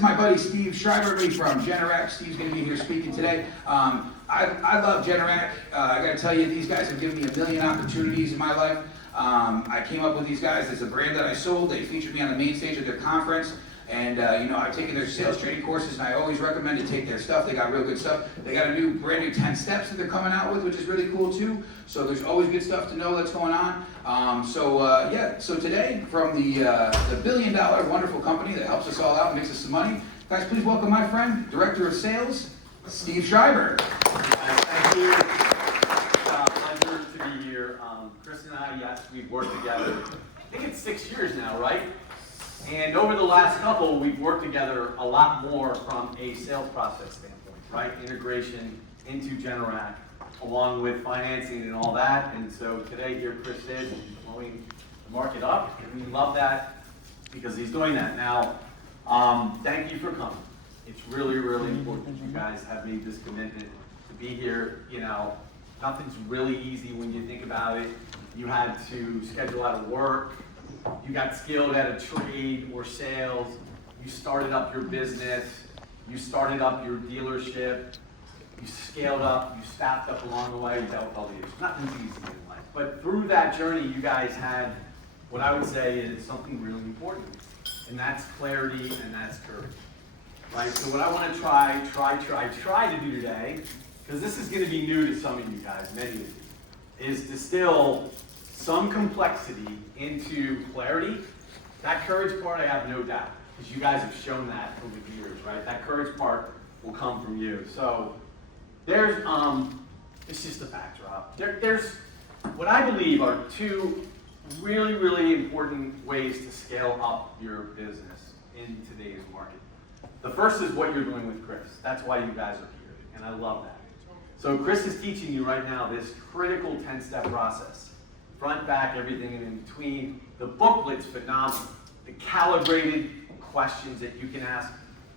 My buddy Steve Schreiber from Generac. Steve's going to be here speaking today. I love Generac. I got to tell you, these guys have given me a million opportunities in my life. I came up with these guys. It's a brand that I sold. They featured me on the main stage of their conference. And I've taken their sales training courses, and I always recommend to take their stuff. They got real good stuff. They got a brand new 10 steps that they're coming out with, which is really cool too. So there's always good stuff to know that's going on. So today, from the billion-dollar wonderful company that helps us all out and makes us some money, guys, please welcome my friend, Director of Sales, Steve Schreiber. Thank you. It's a pleasure to be here. Chris and I, yes, we've worked together. I think it's 6 years now, right? And over the last couple, we've worked together a lot more from a sales process standpoint, right? Integration into Generac, along with financing and all that. And so today here Chris is blowing the market up, and we love that because he's doing that. Now, thank you for coming. It's really, really important. You guys have made this commitment to be here. You know, nothing's really easy when you think about it. You had to schedule out of work. You got skilled at a trade or sales, you started up your business, you started up your dealership, you scaled up, you staffed up along the way, you dealt with all the issues. Nothing's easy in life. But through that journey, you guys had what I would say is something really important, and that's clarity and that's courage. Right? So what I want to try to do today, because this is going to be new to some of you guys, many of you, is distill some complexity into clarity. That courage part, I have no doubt, because you guys have shown that over the years, right? That courage part will come from you. So there's, it's just a backdrop. There's what I believe are two really, really important ways to scale up your business in today's market. The first is what you're doing with Chris. That's why you guys are here, and I love that. So Chris is teaching you right now this critical 10-step process. Front, back, everything in between. The booklet's phenomenal. The calibrated questions that you can ask,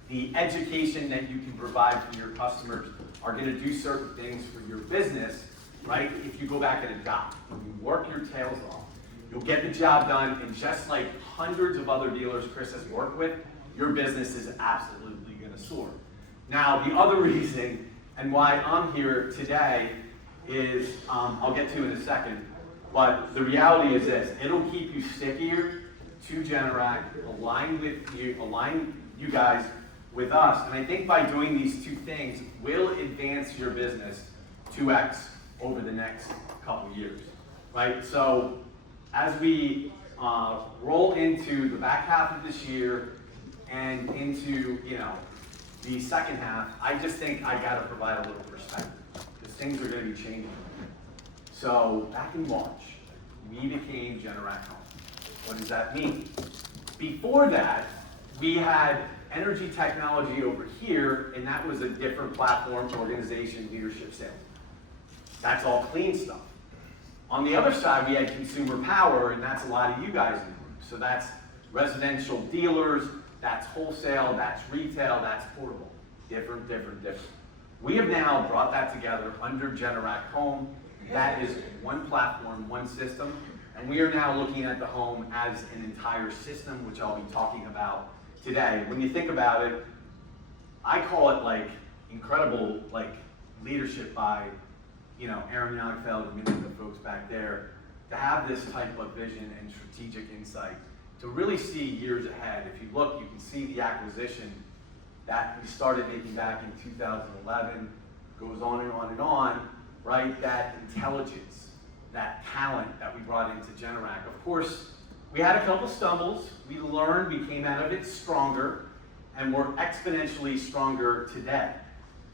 the education that you can provide for your customers are going to do certain things for your business, right? If you go back and adopt, you work your tails off, you'll get the job done, and just like hundreds of other dealers Chris has worked with, your business is absolutely going to soar. Now, the other reason and why I'm here today is, I'll get to in a second, but the reality is this: it'll keep you stickier to Generac, align you guys with us. And I think by doing these two things, will advance your business 2x over the next couple years, right? So as we roll into the back half of this year and into the second half, I just think I got to provide a little perspective because things are going to be changing. So back in March, we became Generac Home. What does that mean? Before that, we had energy technology over here, and that was a different platform, organization, leadership, sales. That's all clean stuff. On the other side, we had consumer power, and that's a lot of you guys in the room. So that's residential dealers, that's wholesale, that's retail, that's portable. Different. We have now brought that together under Generac Home. That is one platform, one system, and we are now looking at the home as an entire system, which I'll be talking about today. When you think about it, I call it like incredible leadership by Aaron Yonfeld and many of the folks back there to have this type of vision and strategic insight to really see years ahead. If you look, you can see the acquisition that we started making back in 2011, goes on and on and on. Right, that intelligence, that talent that we brought into Generac. Of course, we had a couple stumbles. We learned, we came out of it stronger, and we're exponentially stronger today.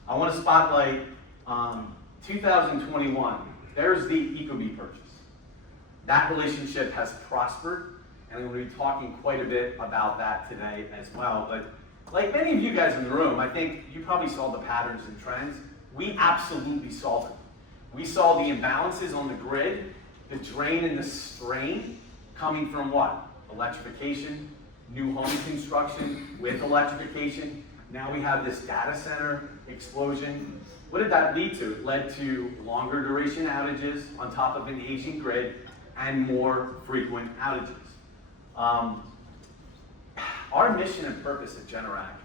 I want to spotlight 2021. There's the Ecobee purchase. That relationship has prospered, and we're going to be talking quite a bit about that today as well. But like many of you guys in the room, I think you probably saw the patterns and trends. We absolutely saw them. We saw the imbalances on the grid, the drain and the strain coming from what? Electrification, new home construction with electrification. Now we have this data center explosion. What did that lead to? It led to longer duration outages on top of an aging grid and more frequent outages. Our mission and purpose at Generac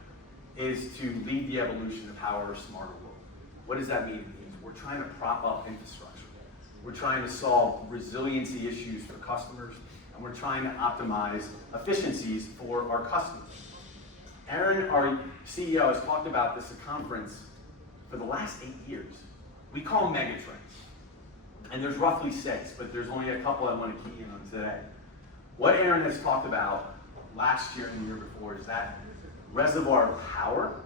is to lead the evolution of how our smarter world. What does that mean? It means we're trying to prop up infrastructure. We're trying to solve resiliency issues for customers, and we're trying to optimize efficiencies for our customers. Aaron, our CEO, has talked about this at conference for the last 8 years. We call them megatrends. And there's roughly 6, but there's only a couple I want to key in on today. What Aaron has talked about last year and the year before is that reservoir power,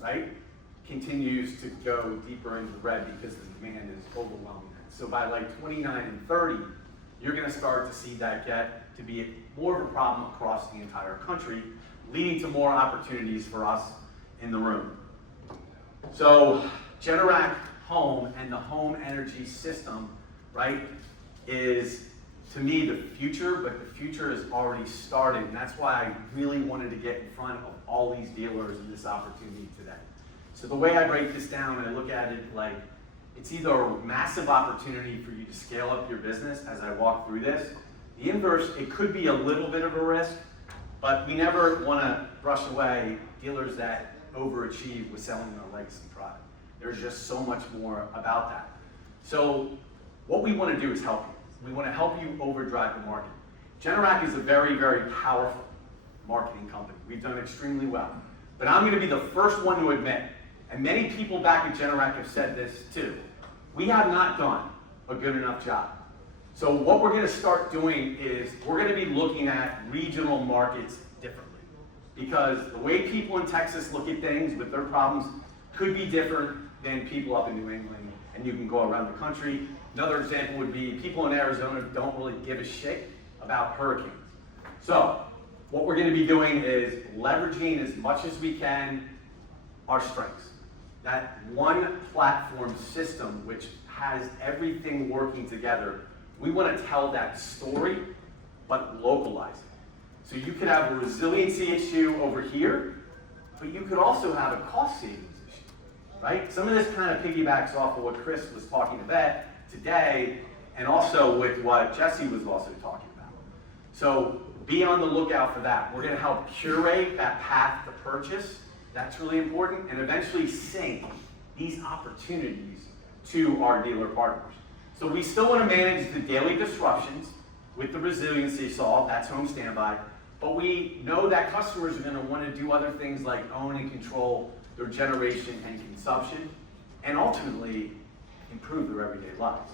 right, continues to go deeper into the red because the demand is overwhelming. So by like 29 and 30, you're going to start to see that get to be more of a problem across the entire country, leading to more opportunities for us in the room. So Generac Home and the home energy system, right, is to me the future, but the future has already started, and that's why I really wanted to get in front of all these dealers in this opportunity today. So the way I break this down, I look at it like it's either a massive opportunity for you to scale up your business as I walk through this. The inverse, it could be a little bit of a risk, but we never want to brush away dealers that overachieve with selling their legacy product. There's just so much more about that. So what we want to do is help you. We want to help you overdrive the market. Generac is a very, very powerful marketing company. We've done extremely well. But I'm going to be the first one to admit, and many people back at Generac have said this too, we have not done a good enough job. So what we're going to start doing is we're going to be looking at regional markets differently. Because the way people in Texas look at things with their problems could be different than people up in New England, and you can go around the country. Another example would be people in Arizona don't really give a shit about hurricanes. So what we're going to be doing is leveraging as much as we can our strengths. That one platform system which has everything working together, we want to tell that story, but localize it. So you could have a resiliency issue over here, but you could also have a cost savings issue, right? Some of this kind of piggybacks off of what Chris was talking about today, and also with what Jesse was also talking about. So be on the lookout for that. We're going to help curate that path to purchase. That's really important, and eventually sync these opportunities to our dealer partners. So we still want to manage the daily disruptions with the resiliency solve, that's home standby, but we know that customers are going to want to do other things like own and control their generation and consumption, and ultimately improve their everyday lives.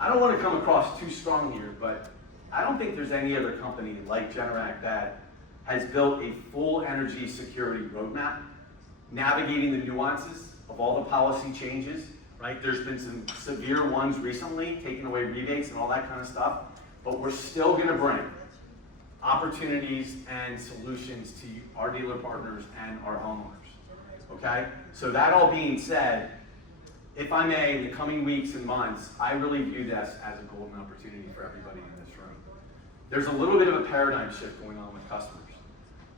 I don't want to come across too strong here, but I don't think there's any other company like Generac that has built a full energy security roadmap, navigating the nuances of all the policy changes, right? There's been some severe ones recently, taking away rebates and all that kind of stuff, but we're still going to bring opportunities and solutions to our dealer partners and our homeowners, okay? So that all being said, if I may, in the coming weeks and months, I really view this as a golden opportunity for everybody in this room. There's a little bit of a paradigm shift going on with customers.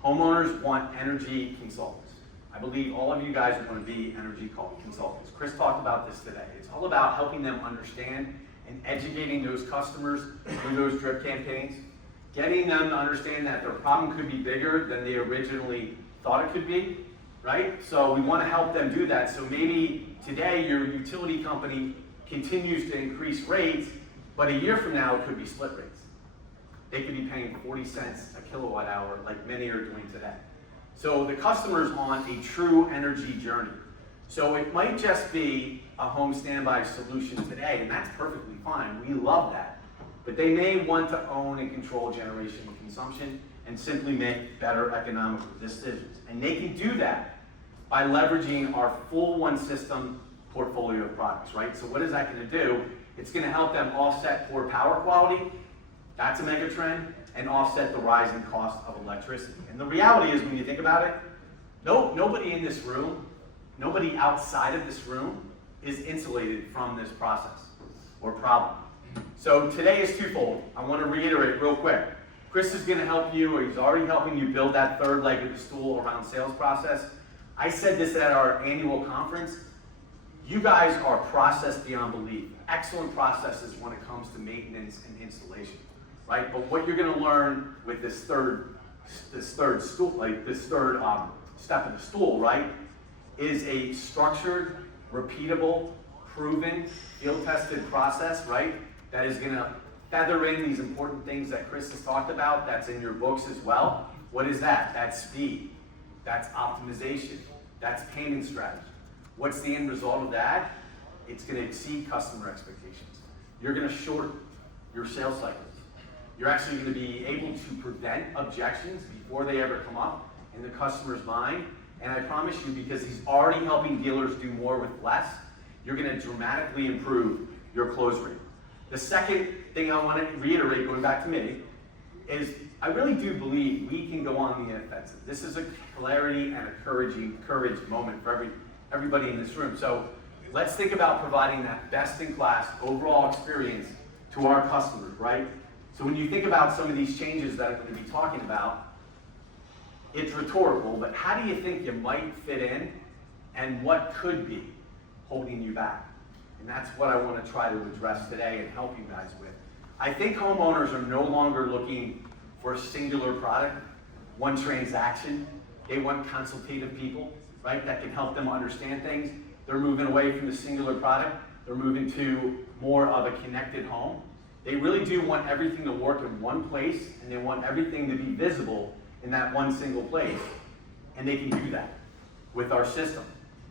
Homeowners want energy consultants. I believe all of you guys want to be energy consultants. Chris talked about this today. It's all about helping them understand and educating those customers through those drip campaigns, getting them to understand that their problem could be bigger than they originally thought it could be, right? So we want to help them do that. So maybe today your utility company continues to increase rates, but a year from now it could be split rates. They could be paying 40 cents a kilowatt hour like many are doing today. So the customer's on a true energy journey. So it might just be a home standby solution today, and that's perfectly fine. We love that. But they may want to own and control generation and consumption and simply make better economical decisions. And they can do that by leveraging our full one system portfolio of products, right? So what is that going to do? It's going to help them offset poor power quality. That's a mega trend, and offset the rising cost of electricity. And the reality is, when you think about it, nobody in this room, nobody outside of this room is insulated from this process or problem. So today is twofold. I want to reiterate real quick. Chris is going to help you, or he's already helping you build that third leg of the stool around sales process. I said this at our annual conference. You guys are process beyond belief. Excellent processes when it comes to maintenance and installation. Right, but what you're going to learn with this third stool, like this third step of the stool, right, is a structured, repeatable, proven, field-tested process, right, that is gonna feather in these important things that Chris has talked about, that's in your books as well. What is that? That's speed, that's optimization, that's payment strategy. What's the end result of that? It's gonna exceed customer expectations. You're gonna shorten your sales cycles. You're actually gonna be able to prevent objections before they ever come up in the customer's mind. And I promise you, because he's already helping dealers do more with less, you're gonna dramatically improve your close rate. The second thing I wanna reiterate, going back to me, is I really do believe we can go on the offensive. This is a clarity and a courage moment for everybody in this room. So let's think about providing that best-in-class overall experience to our customers, right? So when you think about some of these changes that I'm going to be talking about, it's rhetorical, but how do you think you might fit in, and what could be holding you back? And that's what I want to try to address today and help you guys with. I think homeowners are no longer looking for a singular product, one transaction. They want consultative people, right, that can help them understand things. They're moving away from the singular product. They're moving to more of a connected home. They really do want everything to work in one place, and they want everything to be visible in that one single place. And they can do that with our system.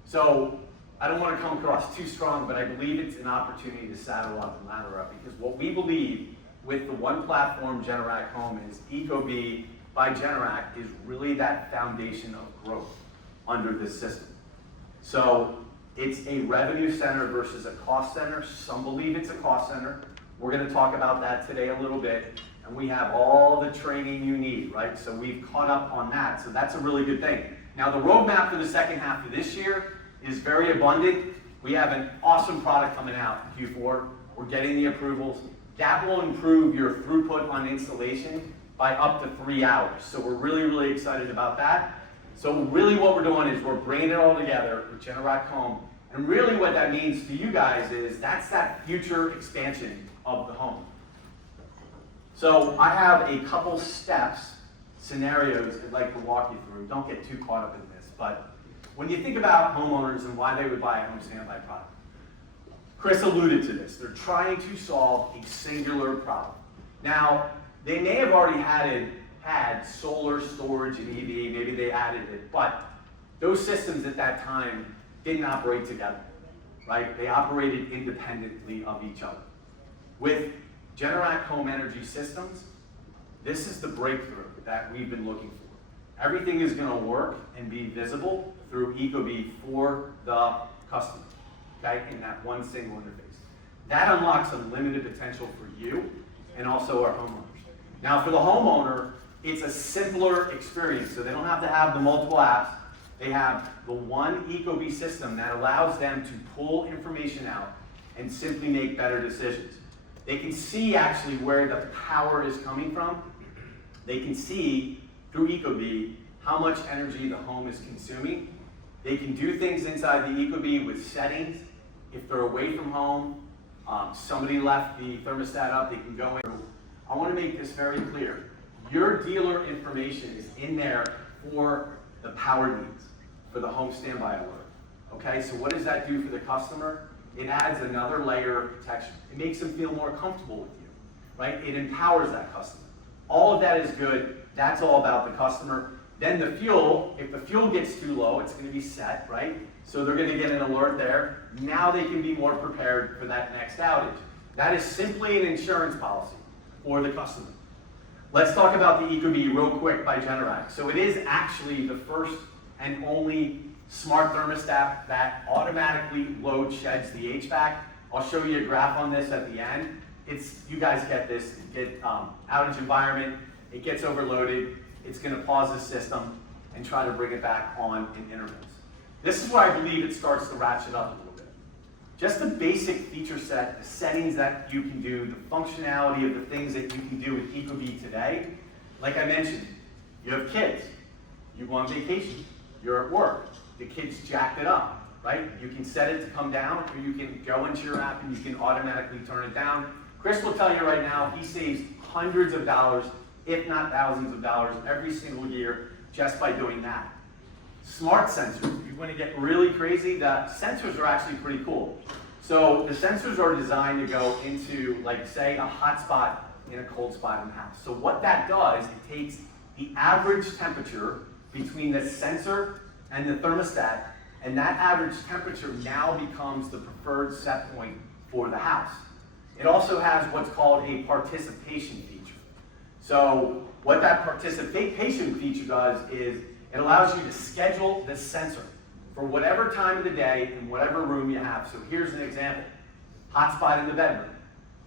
So I don't want to come across too strong, but I believe it's an opportunity to saddle up and ladder up, because what we believe with the one platform Generac Home is ecobee by Generac is really that foundation of growth under this system. So it's a revenue center versus a cost center. Some believe it's a cost center. We're going to talk about that today a little bit, and we have all the training you need, right? So we've caught up on that, so that's a really good thing. Now the roadmap for the second half of this year is very abundant. We have an awesome product coming out in Q4. We're getting the approvals. That will improve your throughput on installation by up to 3 hours. So we're really, really excited about that. So really what we're doing is we're bringing it all together with Generac Home. And really what that means to you guys is that's that future expansion of the home. So I have a couple steps, scenarios I'd like to walk you through. Don't get too caught up in this, but when you think about homeowners and why they would buy a home standby product, Chris alluded to this. They're trying to solve a singular problem. Now, they may have already had solar storage and EV, maybe they added it, but those systems at that time didn't operate together, right? They operated independently of each other. With Generac Home Energy Systems, this is the breakthrough that we've been looking for. Everything is going to work and be visible through ecobee for the customer, okay, in that one single interface. That unlocks unlimited potential for you and also our homeowners. Now for the homeowner, it's a simpler experience, so they don't have to have the multiple apps. They have the one ecobee system that allows them to pull information out and simply make better decisions. They can see actually where the power is coming from. They can see through ecobee how much energy the home is consuming. They can do things inside the ecobee with settings. If they're away from home, somebody left the thermostat up, they can go in. I want to make this very clear. Your dealer information is in there for the power needs, for the home standby alert. Okay, so what does that do for the customer? It adds another layer of protection. It makes them feel more comfortable with you, right? It empowers that customer. All of that is good. That's all about the customer. Then the fuel, if the fuel gets too low, it's going to be set, right? So they're going to get an alert there. Now they can be more prepared for that next outage. That is simply an insurance policy for the customer. Let's talk about the ecobee real quick by Generac. So it is actually the first and only smart thermostat that automatically load sheds the HVAC. I'll show you a graph on this at the end. You guys get this, outage environment, it gets overloaded, it's gonna pause the system and try to bring it back on in intervals. This is where I believe it starts to ratchet up a little bit. Just the basic feature set, the settings that you can do, the functionality of the things that you can do with ecobee today. Like I mentioned, you have kids, you go on vacation, you're at work, the kids jacked it up, right? You can set it to come down, or you can go into your app and you can automatically turn it down. Chris will tell you right now, he saves hundreds of dollars, if not thousands of dollars every single year just by doing that. Smart sensors. If you want to get really crazy, the sensors are actually pretty cool. So the sensors are designed to go into, like, say, a hot spot in a cold spot in the house. So what that does, it takes the average temperature between the sensor and the thermostat, and that average temperature now becomes the preferred set point for the house. It also has what's called a participation feature. So what that participation feature does is it allows you to schedule the sensor for whatever time of the day in whatever room you have. So here's an example. Hotspot in the bedroom.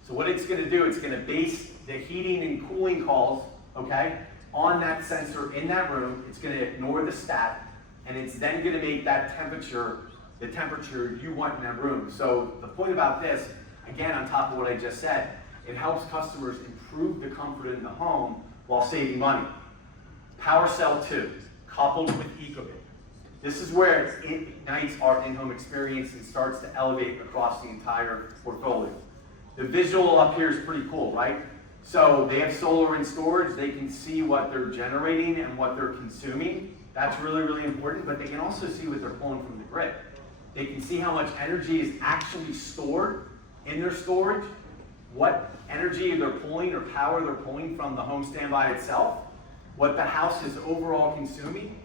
So what it's going to do, it's going to base the heating and cooling calls, okay, on that sensor in that room. It's going to ignore the stat, and it's then going to make that temperature the temperature you want in that room. So the point about this, again, on top of what I just said, it helps customers improve the comfort in the home while saving money. PowerCell 2, coupled with Ecobit. This is where it ignites our in-home experience and starts to elevate across the entire portfolio. The visual up here is pretty cool, right? So they have solar and storage. They can see what they're generating and what they're consuming. That's really, really important, but they can also see what they're pulling from the grid. They can see how much energy is actually stored in their storage, what energy they're pulling or power they're pulling from the home standby itself, what the house is overall consuming,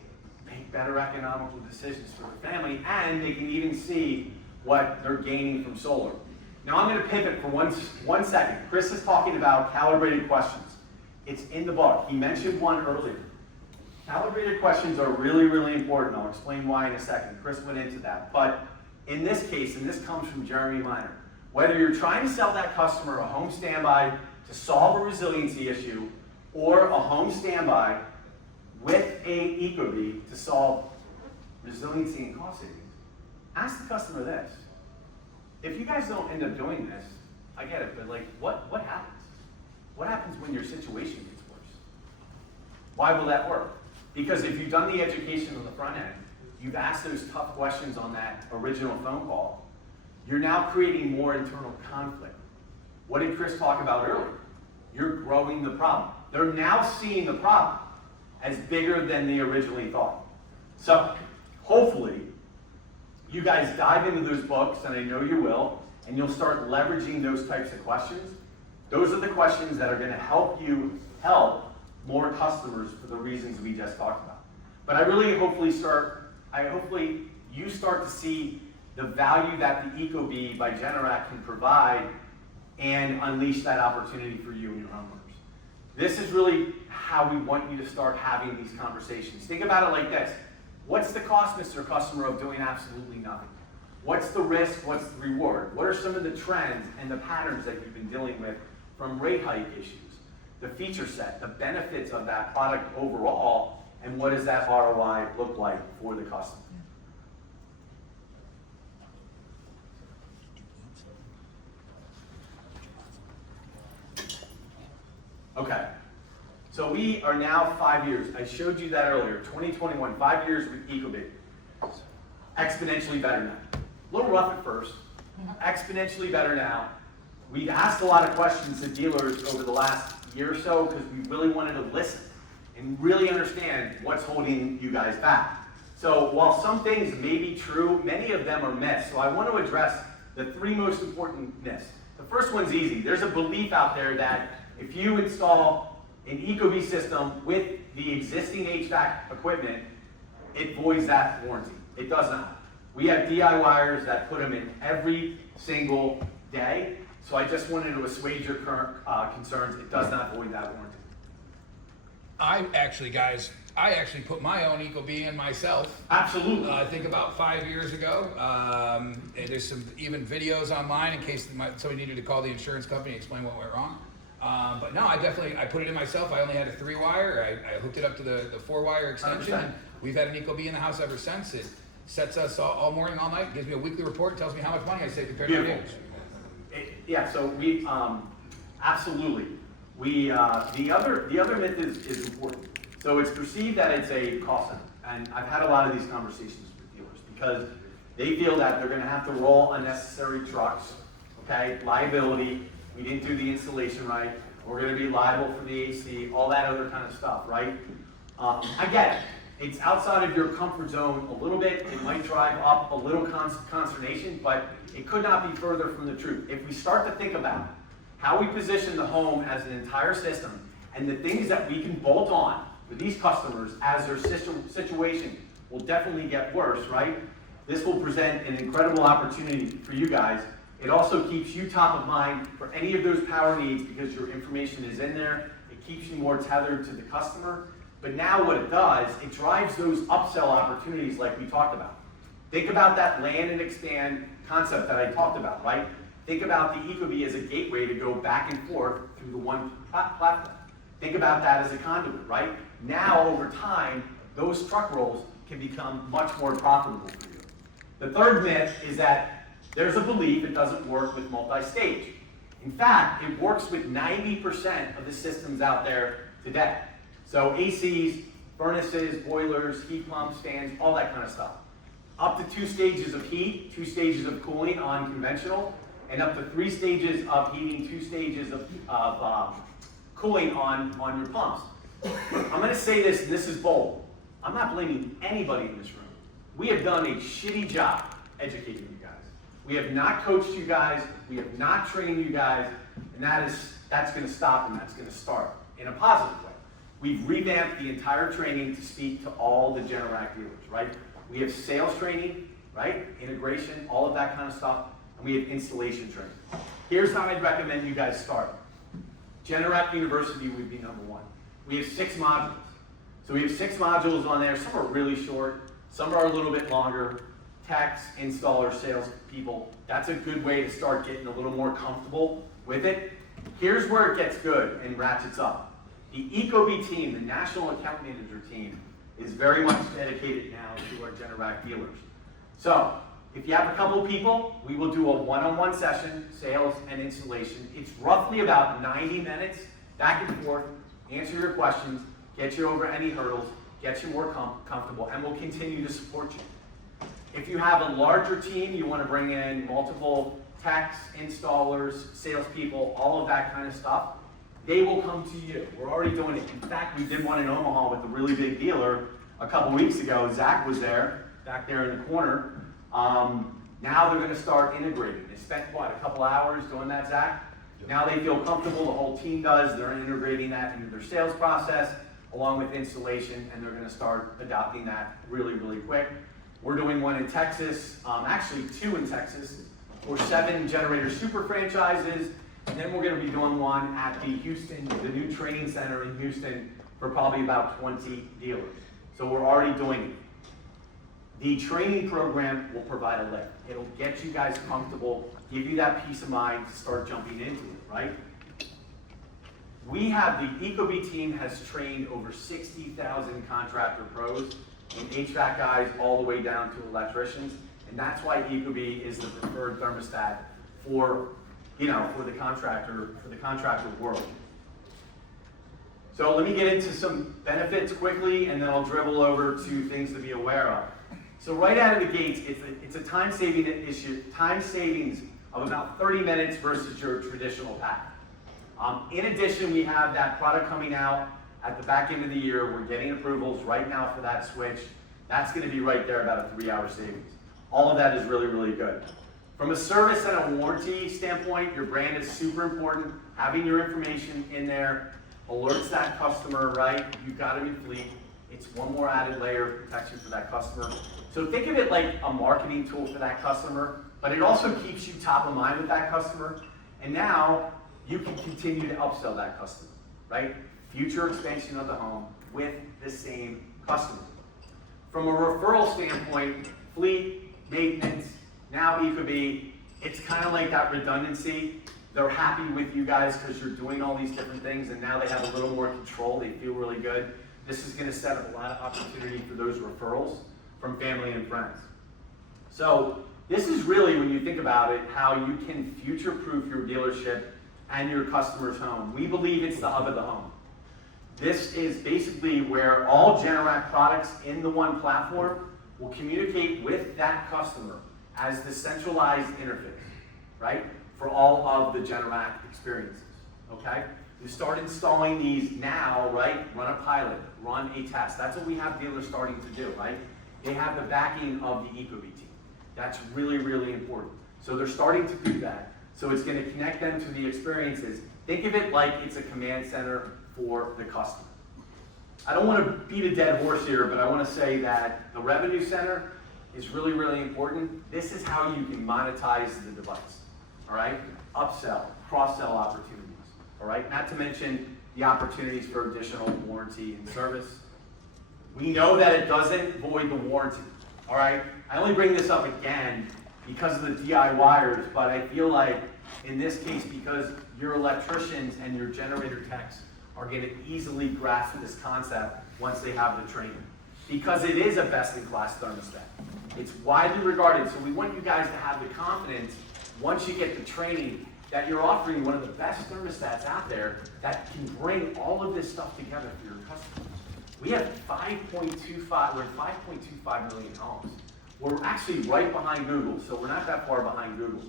make better economical decisions for the family, and they can even see what they're gaining from solar. Now I'm going to pivot for one second. Chris is talking about calibrated questions. It's in the book. He mentioned one earlier. Calibrated questions are really, really important. I'll explain why in a second. Chris went into that. But in this case, and this comes from Jeremy Miner, whether you're trying to sell that customer a home standby to solve a resiliency issue or a home standby with a Ecobee to solve resiliency and cost savings, ask the customer this. If you guys don't end up doing this, I get it, but like, what happens? What happens when your situation gets worse? Why will that work? Because if you've done the education on the front end, you've asked those tough questions on that original phone call, you're now creating more internal conflict. What did Chris talk about earlier? You're growing the problem. They're now seeing the problem as bigger than they originally thought. So hopefully, you guys dive into those books, and I know you will, and you'll start leveraging those types of questions. Those are the questions that are going to help you help more customers for the reasons we just talked about. But I really hopefully you start to see the value that the Ecobee by Generac can provide and unleash that opportunity for you and your homeowners. This is really how we want you to start having these conversations. Think about it like this. What's the cost, Mr. Customer, of doing absolutely nothing? What's the risk? What's the reward? What are some of the trends and the patterns that you've been dealing with from rate hike issues? The feature set, the benefits of that product overall, and what does that ROI look like for the customer? Okay, so we are now 5 years. I showed you that earlier, 2021, 5 years with Ecobee. Exponentially better now. A little rough at first, exponentially better now. We've asked a lot of questions to dealers over the last year or so because we really wanted to listen and really understand what's holding you guys back. So while some things may be true, many of them are myths. So I want to address the three most important myths. The first one's easy. There's a belief out there that if you install an Ecobee system with the existing HVAC equipment, it voids that warranty. It does not. We have DIYers that put them in every single day. So I just wanted to assuage your current concerns. It does not void that warranty. I actually put my own Ecobee in myself. Absolutely. I think about 5 years ago. And there's some even videos online in case somebody needed to call the insurance company and explain what went wrong. But no, I put it in myself. I only had a 3-wire. I hooked it up to the 4-wire extension. 100%. And we've had an Ecobee in the house ever since. It sets us all morning, all night, gives me a weekly report, tells me how much money I saved compared to my neighbors. Yeah, so we absolutely. The other myth is important. So it's perceived that it's a cost center, and I've had a lot of these conversations with dealers because they feel that they're going to have to roll unnecessary trucks. Okay, liability. We didn't do the installation right. We're going to be liable for the AC, all that other kind of stuff, right? I get it. It's outside of your comfort zone a little bit. It might drive up a little consternation, but it could not be further from the truth. If we start to think about how we position the home as an entire system and the things that we can bolt on with these customers as their situation will definitely get worse, right? This will present an incredible opportunity for you guys. It also keeps you top of mind for any of those power needs because your information is in there. It keeps you more tethered to the customer. But now what it does, it drives those upsell opportunities like we talked about. Think about that land and expand concept that I talked about, right? Think about the Ecobee as a gateway to go back and forth through the one platform. Think about that as a conduit, right? Now, over time, those truck rolls can become much more profitable for you. The third myth is that there's a belief it doesn't work with multi-stage. In fact, it works with 90% of the systems out there today. So ACs, furnaces, boilers, heat pumps, fans, all that kind of stuff. Up to 2 stages of heat, 2 stages of cooling on conventional, and up to 3 stages of heating, 2 stages of cooling on your pumps. I'm going to say this, and this is bold. I'm not blaming anybody in this room. We have done a shitty job educating you guys. We have not coached you guys. We have not trained you guys, and that's going to stop and that's going to start in a positive way. We've revamped the entire training to speak to all the Generac dealers, right? We have sales training, right? Integration, all of that kind of stuff, and we have installation training. Here's how I'd recommend you guys start. Generac University would be number 1. We have 6 modules. So we have 6 modules on there. Some are really short, some are a little bit longer. Techs, installers, sales people. That's a good way to start getting a little more comfortable with it. Here's where it gets good and ratchets up. The Ecobee team, the National Account Manager team, is very much dedicated now to our Generac dealers. So, if you have a couple of people, we will do a one-on-one session, sales and installation. It's roughly about 90 minutes, back and forth, answer your questions, get you over any hurdles, get you more comfortable, and we'll continue to support you. If you have a larger team, you want to bring in multiple techs, installers, salespeople, all of that kind of stuff, they will come to you. We're already doing it. In fact, we did one in Omaha with a really big dealer a couple weeks ago. Zach was there, back there in the corner. Now they're going to start integrating. They spent, what, a couple hours doing that, Zach? Now they feel comfortable, the whole team does. They're integrating that into their sales process along with installation, and they're going to start adopting that really, really quick. We're doing one in Texas, actually 2 in Texas, for 7 generator super franchises. And then we're going to be doing one at the new training center in Houston for probably about 20 dealers. So we're already doing it. The training program will provide a lift. It'll get you guys comfortable, give you that peace of mind to start jumping into it, right? We have, the Ecobee team has trained over 60,000 contractor pros, and HVAC guys all the way down to electricians, and that's why Ecobee is the preferred thermostat for the contractor world. So let me get into some benefits quickly, and then I'll dribble over to things to be aware of. So right out of the gates, it's a time savings of about 30 minutes versus your traditional pack. In addition, we have that product coming out at the back end of the year. We're getting approvals right now for that switch. That's going to be right there, about a 3-hour savings. All of that is really, really good. From a service and a warranty standpoint, your brand is super important. Having your information in there alerts that customer, right? You've got to be fleet. It's one more added layer of protection for that customer. So think of it like a marketing tool for that customer, but it also keeps you top of mind with that customer. And now you can continue to upsell that customer, right? Future expansion of the home with the same customer. From a referral standpoint, fleet, maintenance, now Ecobee, it's kind of like that redundancy. They're happy with you guys because you're doing all these different things, and now they have a little more control. They feel really good. This is going to set up a lot of opportunity for those referrals from family and friends. So this is really, when you think about it, how you can future-proof your dealership and your customer's home. We believe it's the hub of the home. This is basically where all Generac products in the one platform will communicate with that customer as the centralized interface, right, for all of the Generac experiences, okay? You start installing these now, right? Run a pilot, run a test. That's what we have dealers starting to do, right? They have the backing of the Ecobee team. That's really, really important. So they're starting to do that. So it's going to connect them to the experiences. Think of it like it's a command center for the customer. I don't want to beat a dead horse here, but I want to say that the revenue center is really, really important. This is how you can monetize the device, all right? Upsell, cross-sell opportunities, all right? Not to mention the opportunities for additional warranty and service. We know that it doesn't void the warranty, all right? I only bring this up again because of the DIYers, but I feel like in this case, because your electricians and your generator techs are going to easily grasp this concept once they have the training. Because it is a best-in-class thermostat. It's widely regarded, so we want you guys to have the confidence, once you get the training, that you're offering one of the best thermostats out there that can bring all of this stuff together for your customers. We have 5.25, we're in 5.25 million homes. We're actually right behind Google, so we're not that far behind Google.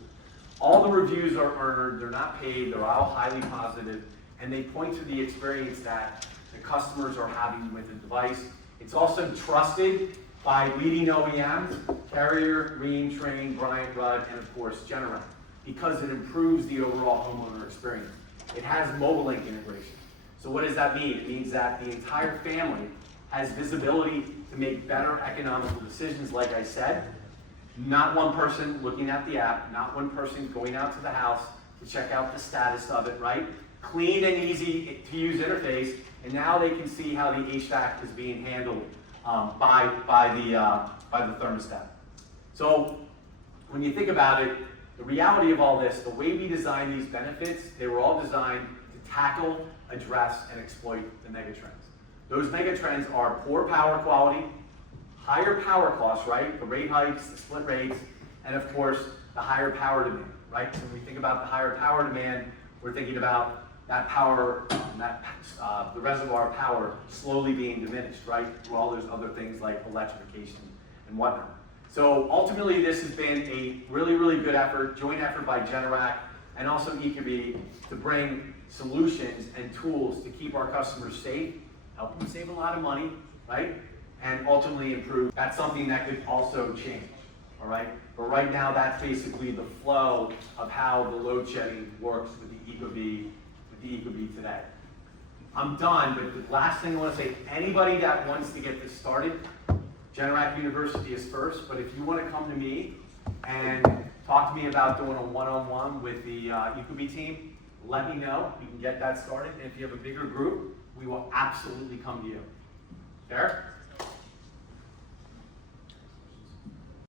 All the reviews are earned, they're not paid, they're all highly positive, and they point to the experience that the customers are having with the device. It's also trusted by leading OEMs, Carrier, Rheem, Trane, Bryant, Rudd, and of course Generac, because it improves the overall homeowner experience. It has mobile link integration. So what does that mean? It means that the entire family has visibility to make better economical decisions, like I said. Not one person looking at the app, not one person going out to the house to check out the status of it, right? Clean and easy to use interface, and now they can see how the HVAC is being handled by the thermostat. So when you think about it, the reality of all this, the way we designed these benefits, they were all designed to tackle, address, and exploit the megatrends. Those megatrends are poor power quality, higher power costs, right? The rate hikes, the split rates, and of course, the higher power demand, right? So when we think about the higher power demand, we're thinking about that power, the reservoir power slowly being diminished, right? Through all those other things like electrification and whatnot. So ultimately, this has been a really, really good effort, joint effort by Generac and also Ecobee to bring solutions and tools to keep our customers safe, help them save a lot of money, right? And ultimately improve. That's something that could also change, all right? But right now, that's basically the flow of how the load shedding works with the Ecobee today. I'm done, but the last thing I want to say, anybody that wants to get this started, Generac University is first, but if you want to come to me and talk to me about doing a one-on-one with the Ecobee team, let me know. We can get that started. And if you have a bigger group, we will absolutely come to you. Fair?